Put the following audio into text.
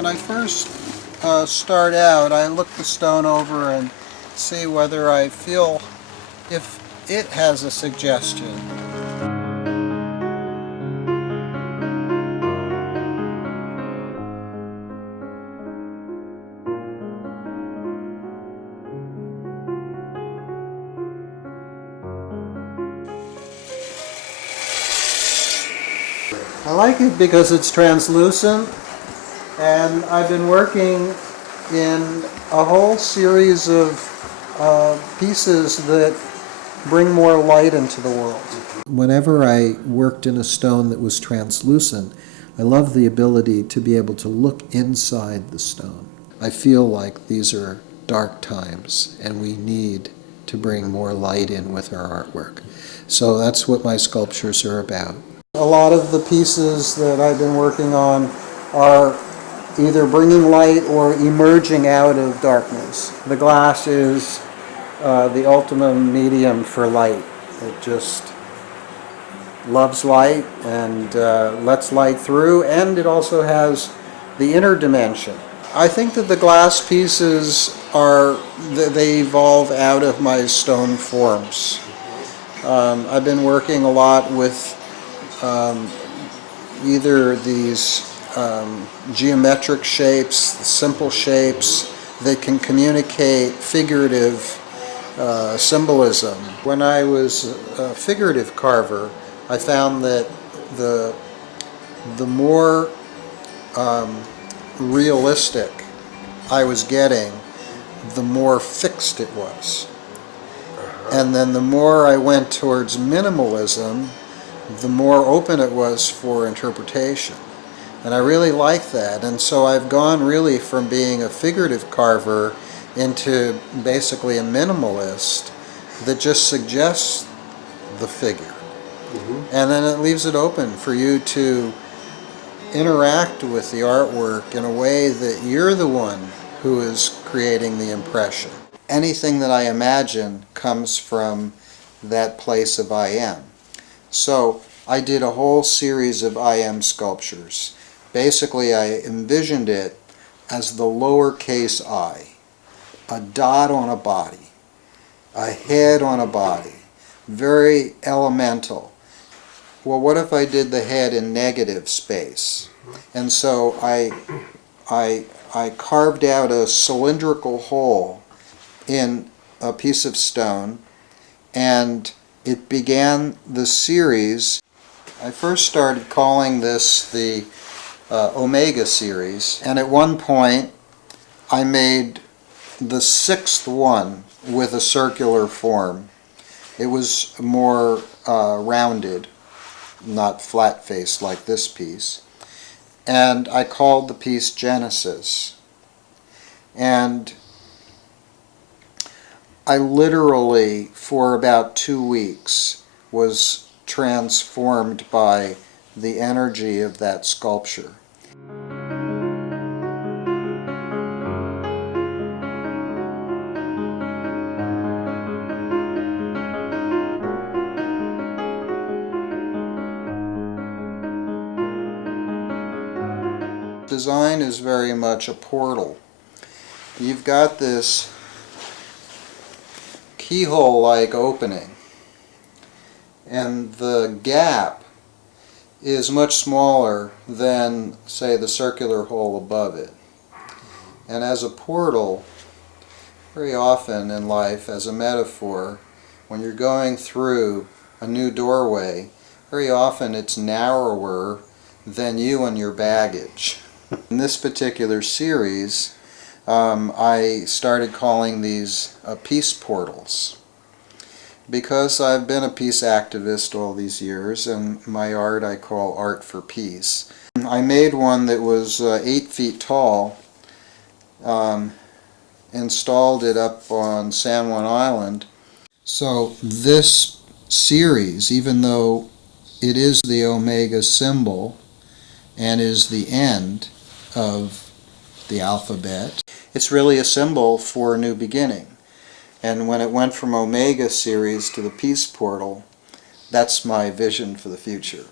When I first start out, I look the stone over and see whether I feel if it has a suggestion. I like it because it's translucent, and I've been working in a whole series of pieces that bring more light into the world. Whenever I worked in a stone that was translucent, I love the ability to be able to look inside the stone. I feel like these are dark times and we need to bring more light in with our artwork. So that's what my sculptures are about. A lot of the pieces that I've been working on are either bringing light or emerging out of darkness. The glass is the ultimate medium for light. It just loves light and lets light through, and it also has the inner dimension. I think that the glass pieces they evolve out of my stone forms. I've been working a lot with either these geometric shapes, simple shapes that can communicate figurative symbolism. When I was a figurative carver, I found that the more realistic I was getting, the more fixed it was. And then the more I went towards minimalism, the more open it was for interpretation. And I really like that. And so I've gone really from being a figurative carver into basically a minimalist that just suggests the figure. And then it leaves it open for you to interact with the artwork in a way that you're the one who is creating the impression. Anything that I imagine comes from that place of I am. So I did a whole series of I am sculptures. Basically, I envisioned it as the lowercase I, a dot on a body, a head on a body, very elemental. Well, what if I did the head in negative space? And so I carved out a cylindrical hole in a piece of stone, and it began the series. I first started calling this the Omega series, and at one point I made the sixth one with a circular form. It was more rounded, not flat-faced like this piece, and I called the piece Genesis. And I literally, for about 2 weeks, was transformed by the energy of that sculpture. Design is very much a portal. You've got this keyhole-like opening, and the gap is much smaller than, say, the circular hole above it. And as a portal, very often in life, as a metaphor, when you're going through a new doorway, very often it's narrower than you and your baggage. In this particular series, I started calling these peace portals, because I've been a peace activist all these years, and my art I call art for peace. I made one that was 8 feet tall, installed it up on San Juan Island. So this series, even though it is the Omega symbol and is the end of the alphabet, it's really a symbol for a new beginning. And when it went from Omega series to the Peace Portal, that's my vision for the future.